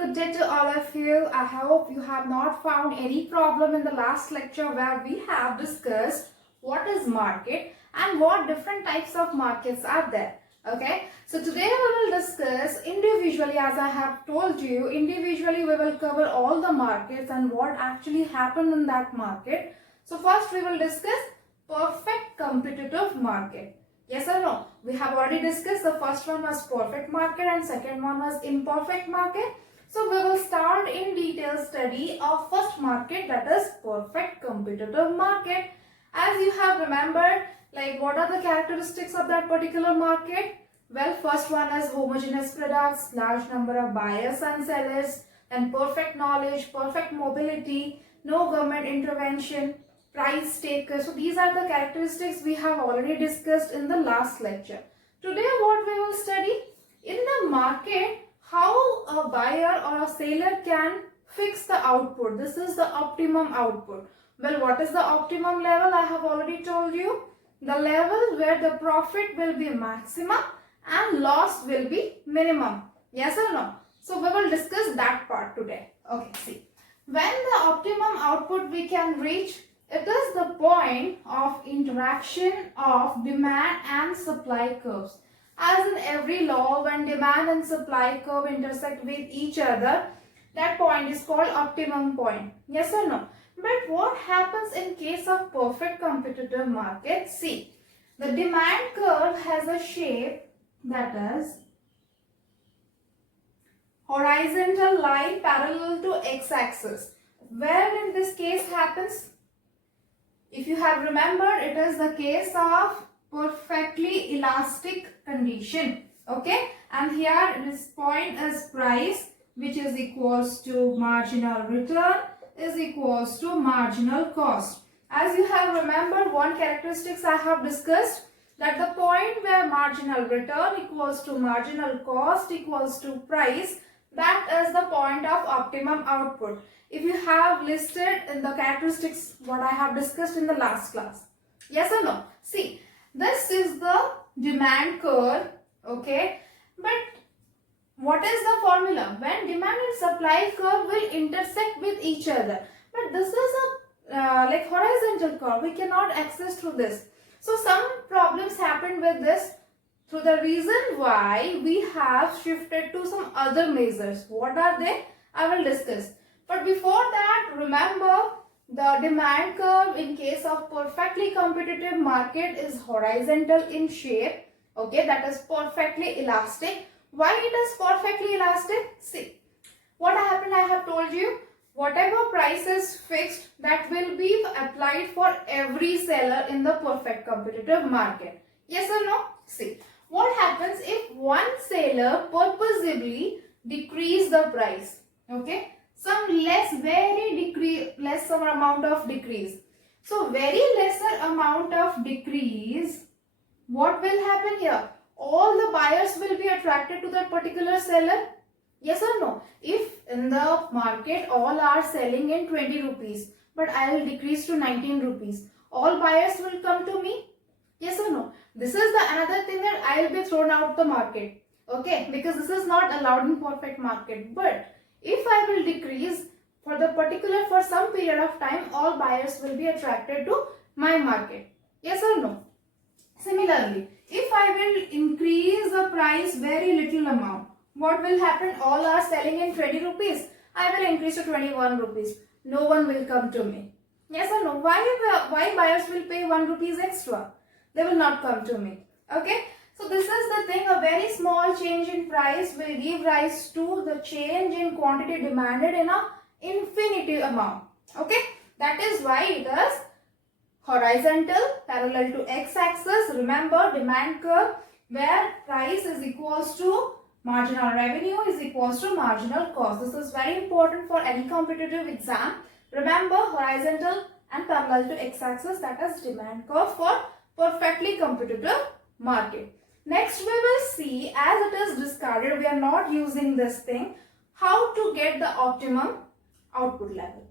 good day to all of you. I hope you have not found any problem in the last lecture where we have discussed what is market and what different types of markets are there. Okay, so today we will discuss individually, as I have told you, individually we will cover all the markets and what actually happened in that market. So first we will discuss perfect competitive market. Yes or no? We have already discussed the first one was perfect market and second one was imperfect market. So we will start in detail study of first market, that is perfect competitive market. As you have remembered, like what are the characteristics of that particular market? Well, first one is homogeneous products, large number of buyers and sellers, and perfect knowledge, perfect mobility, no government intervention, price taker. So these are the characteristics we have already discussed in the last lecture. Today what we will study? In the market, how a buyer or a seller can fix the output. This is the optimum output. Well, what is the optimum level? I have already told you. The level where the profit will be maximum and loss will be minimum. Yes or no? So we will discuss that part today. Okay, see. When the optimum output we can reach, it is the point of interaction of demand and supply curves. As in every law, when demand and supply curve intersect with each other, that point is called optimum point. Yes or no? But what happens in case of perfect competitive market? See, the demand curve has a shape that is horizontal line parallel to x-axis. Where in this case happens? If you have remembered, it is the case of perfectly elastic condition. Okay, and here this point is price, which is equals to marginal return is equals to marginal cost. As you have remembered, one characteristics I have discussed, that the point where marginal return equals to marginal cost equals to price, that is the point of optimum output. If you have listed in the characteristics what I have discussed in the last class. Yes or no? See, this is the demand curve. Okay, but what is the formula? When demand and supply curve will intersect with each other. But this is a like horizontal curve. We cannot access through this. So some problems happen with this, through the reason why we have shifted to some other measures. What are they? I will discuss. But before that, remember the demand curve in case of perfectly competitive market is horizontal in shape. Okay, that is perfectly elastic. Why it is perfectly elastic? See, what happened, I have told you, whatever price is fixed, that will be applied for every seller in the perfect competitive market. Yes or no? See, what happens if one seller purposely decrease the price? Okay, some lesser amount of decrease. So very lesser amount of decrease, what will happen here? All the buyers will be attracted to that particular seller. Yes or no? If in the market all are selling in 20 rupees, but I will decrease to 19 rupees, all buyers will come to me. Yes or no? This is the another thing, that I will be thrown out the market. Okay, because this is not allowed in perfect market. But if I will decrease for some period of time, all buyers will be attracted to my market. Yes or no? Similarly, if I will increase the price very little amount, what will happen? All are selling in 20 rupees. I will increase to 21 rupees. No one will come to me. Yes or no? Why buyers will pay 1 rupees extra? They will not come to me. Okay. So this is the thing, a very small change in price will give rise to the change in quantity demanded in a infinity amount. Okay. That is why it is horizontal parallel to x-axis. Remember, demand curve where price is equals to marginal revenue is equals to marginal cost. This is very important for any competitive exam. Remember, horizontal and parallel to x-axis, that is demand curve for perfectly competitive market. Next we will see, as it is discarded, we are not using this thing, how to get the optimum output level.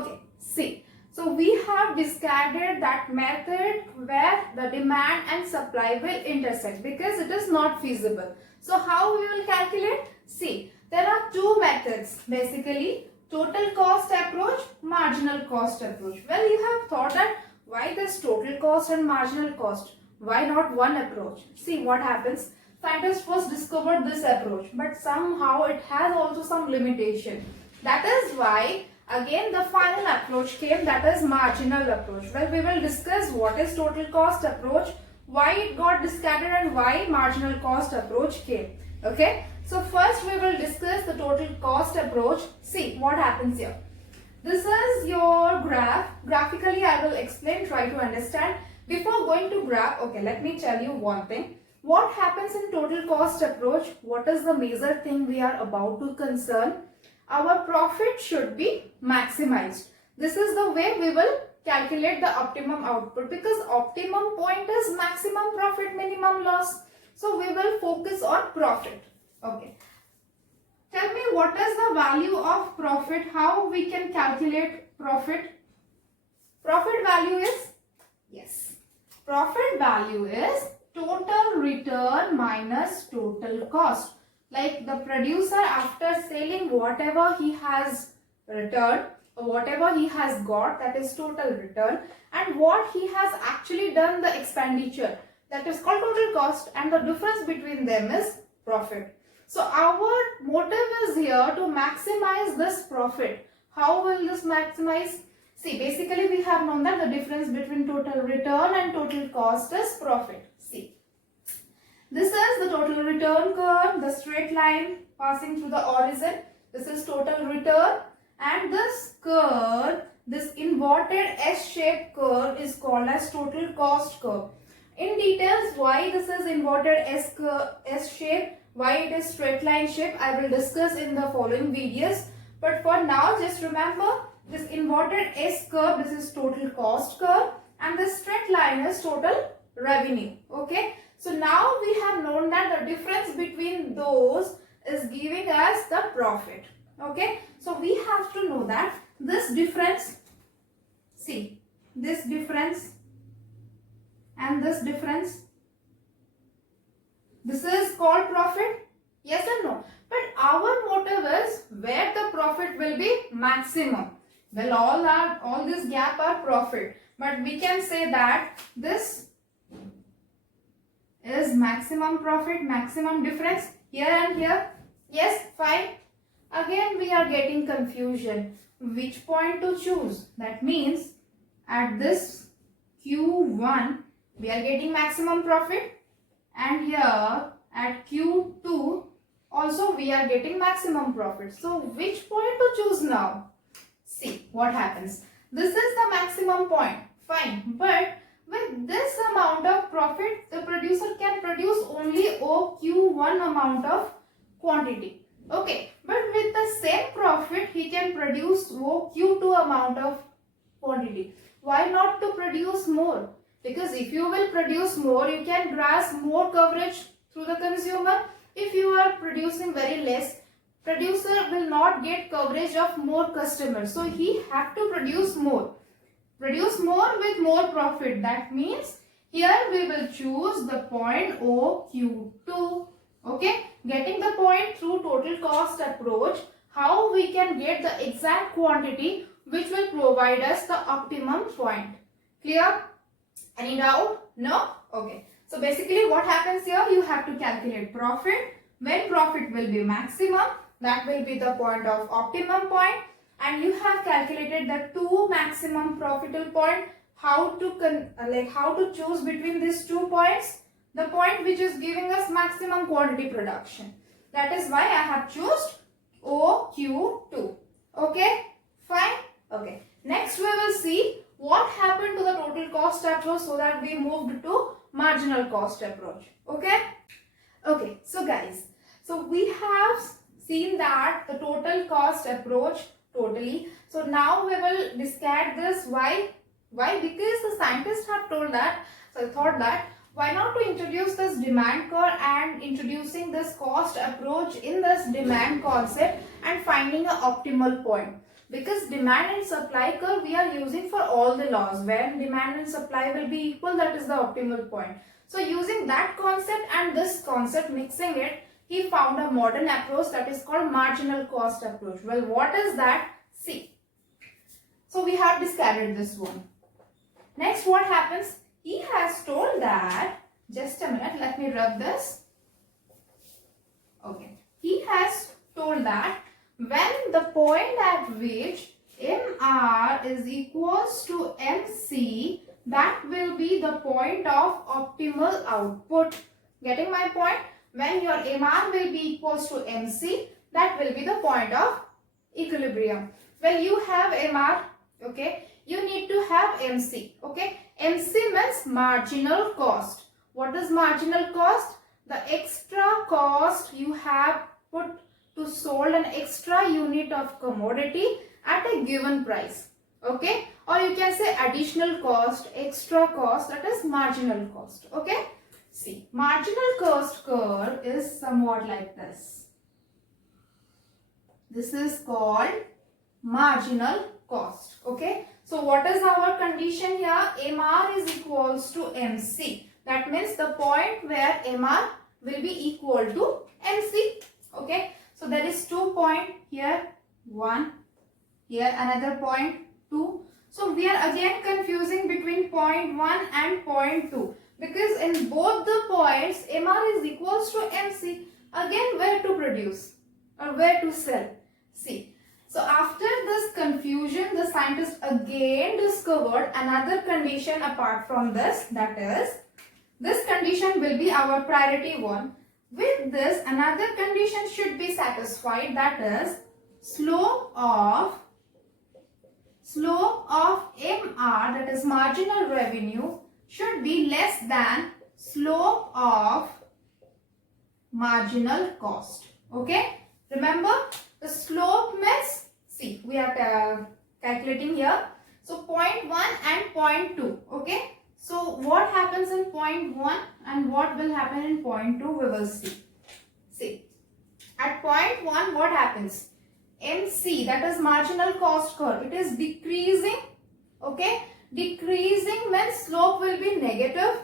Okay, see. So we have discarded that method where the demand and supply will intersect because it is not feasible. So how we will calculate? See, There are two methods basically, total cost approach, marginal cost approach. Well, you have thought that why this total cost and marginal cost? Why not one approach? See what happens. Scientists first discovered this approach, but somehow it has also some limitation. That is why again the final approach came, that is marginal approach. Well, we will discuss what is total cost approach, why it got discarded and why marginal cost approach came. Okay, so first we will discuss the total cost approach. See what happens here. This is your graph. Graphically I will explain, try to understand. Before going to graph, okay, let me tell you one thing. What happens in total cost approach? What is the major thing we are about to concern? Our profit should be maximized. This is the way we will calculate the optimum output, because optimum point is maximum profit, minimum loss. So we will focus on profit. Okay. Tell me what is the value of profit, how we can calculate profit. Profit value is, yes, profit value is total return minus total cost. Like the producer, after selling whatever he has returned or whatever he has got, that is total return, and what he has actually done the expenditure, that is called total cost, and the difference between them is profit. So our motive is here to maximize this profit. How will this maximize? See, basically we have known that the difference between total return and total cost is profit. See, this is the total return curve, the straight line passing through the origin. This is total return, and this curve, this inverted S-shaped curve is called as total cost curve. In details, why this is inverted S-shape, why it is straight line shape, I will discuss in the following videos. But for now, just remember this inverted S curve, this is total cost curve, and this straight line is total revenue. Okay. So now we have known that the difference between those is giving us the profit. Okay. So we have to know that this difference, see, this difference and this difference, this is called profit. Yes or no? But our motive is where the profit will be maximum. Well, all this gap are profit, but we can say that this is maximum profit, maximum difference here and here. Yes, fine. Again we are getting confusion. Which point to choose? That means at this Q1 we are getting maximum profit, and here at Q2 also we are getting maximum profit. So which point to choose now? See what happens. This is the maximum point. Fine. But with this amount of profit, the producer can produce only OQ1 amount of quantity. Okay. But with the same profit, he can produce OQ2 amount of quantity. Why not to produce more? Because if you will produce more, you can grasp more coverage through the consumer. If you are producing very less, producer will not get coverage of more customers. So he have to produce more. Produce more with more profit. That means here we will choose the point OQ2. Okay. Getting the point through total cost approach, how we can get the exact quantity which will provide us the optimum point. Clear? Any doubt? No? Okay. So basically what happens here, you have to calculate profit. When profit will be maximum, that will be the point of optimum point, and you have calculated the two maximum profitable point. How to choose between these 2 points? The point which is giving us maximum quantity production. That is why I have chosen OQ2. Okay? Fine? Okay. Next we will see what happened to the total cost approach, so that we moved to marginal cost approach. Okay? Okay. So guys, so we have seen that the total cost approach totally. So now we will discard this. Why? Because the scientists have told that. So I thought that why not to introduce this demand curve and introducing this cost approach in this demand concept and finding an optimal point. Because demand and supply curve we are using for all the laws. When demand and supply will be equal, that is the optimal point. So using that concept and this concept, mixing it, he found a modern approach that is called marginal cost approach. Well, what is that? See. So we have discarded this one. Next, what happens? He has told that, just a minute, let me rub this. Okay. He has told that when the point at which MR is equals to MC, that will be the point of optimal output. Getting my point? When your MR will be equals to MC, that will be the point of equilibrium. Well, you have MR, okay, you need to have MC, okay. MC means marginal cost. What is marginal cost? The extra cost you have put to sold an extra unit of commodity at a given price, okay, or you can say additional cost, extra cost, that is marginal cost, okay. See, marginal cost curve is somewhat like this. This is called marginal cost, okay. So what is our condition here? MR is equals to MC. That means the point where MR will be equal to MC, okay. So there is 2 points here, 1, here another point, 2. So we are again confusing between point 1 and point 2, because in both the points MR is equals to MC. Again, where to produce or where to sell? See. So after this confusion, the scientists again discovered another condition apart from this, that is, this condition will be our priority one. With this, another condition should be satisfied, that is, slope of MR, that is marginal revenue, should be less than slope of marginal cost, okay. Remember, the slope means, see, we are calculating here. So, point 1 and point 2, okay. So, what happens in point 1 and what will happen in point 2, we will see. See, at point 1, what happens? MC, that is marginal cost curve, it is decreasing, okay. Decreasing means slope will be negative,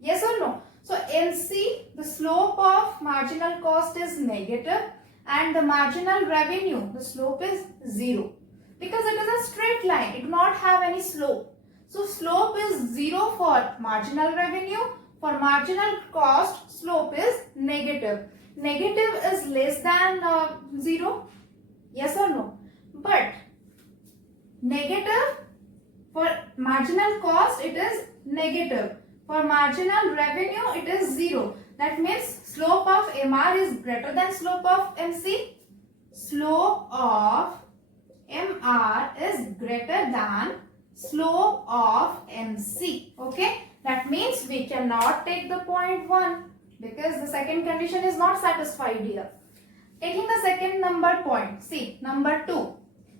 yes or no? So, MC, the slope of marginal cost is negative, and the marginal revenue, the slope is 0, because it is a straight line, it not have any slope. So slope is 0 for marginal revenue, for marginal cost slope is negative. Negative is less than 0, yes or no? But negative for marginal cost it is negative, for marginal revenue it is 0. That means slope of MR is greater than slope of MC. Slope of MR is greater than slope of MC. Okay. That means we cannot take the point 1 because the second condition is not satisfied here. Taking the second number point. See, number 2.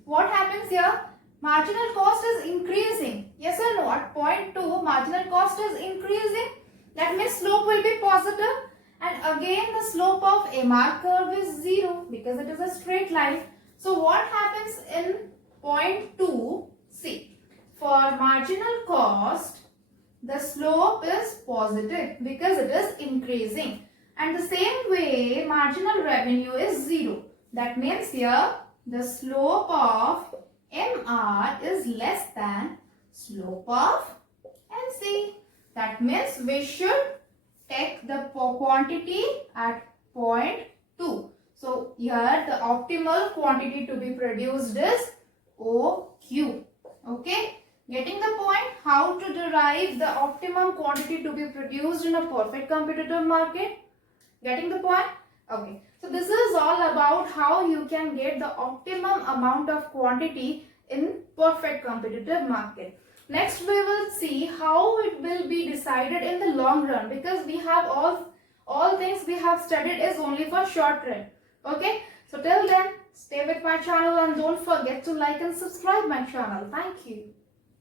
What happens here? Marginal cost is increasing. Yes or no? At point 2, marginal cost is increasing. That means slope will be positive, and again the slope of MR curve is 0 because it is a straight line. So what happens in point 2? See, for marginal cost the slope is positive because it is increasing, and the same way marginal revenue is 0. That means here the slope of MR is less than slope of MC. That means we should take the quantity at point 2. So here the optimal quantity to be produced is OQ. Okay. Getting the point? How to derive the optimum quantity to be produced in a perfect competitive market? Getting the point? Okay. So this is all about how you can get the optimum amount of quantity in perfect competitive market. Next we will see how it will be decided in the long run, because we have all things we have studied is only for short run. Okay. So till then, stay with my channel and don't forget to like and subscribe my channel. Thank you.